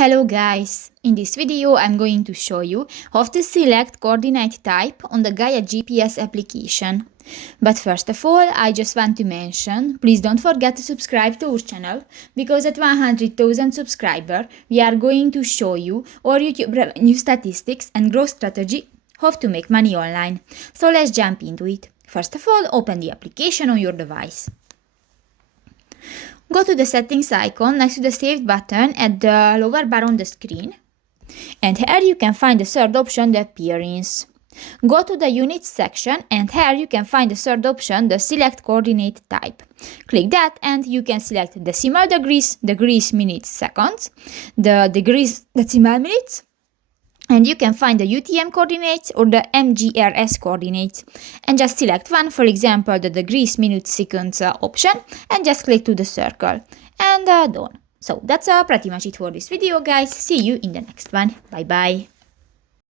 Hello guys! In this video I'm going to show you how to select coordinate type on the Gaia GPS application. But first of all, I just want to mention, please don't forget to subscribe to our channel, because at 100,000 subscribers we are going to show you our YouTube revenue statistics and growth strategy, how to make money online. So let's jump into it. First of all, open the application on your device. Go to the settings icon next to the saved button at the lower bar on the screen. And here you can find the third option, the appearance. Go to the units section and here you can find the third option, the select coordinate type. Click that and you can select decimal degrees, minutes, seconds, the degrees, decimal minutes, and you can find the UTM coordinates or the MGRS coordinates. And just select one, for example, the degrees, minutes, seconds option, and just click to the circle. And done. So that's pretty much it for this video, guys. See you in the next one. Bye bye.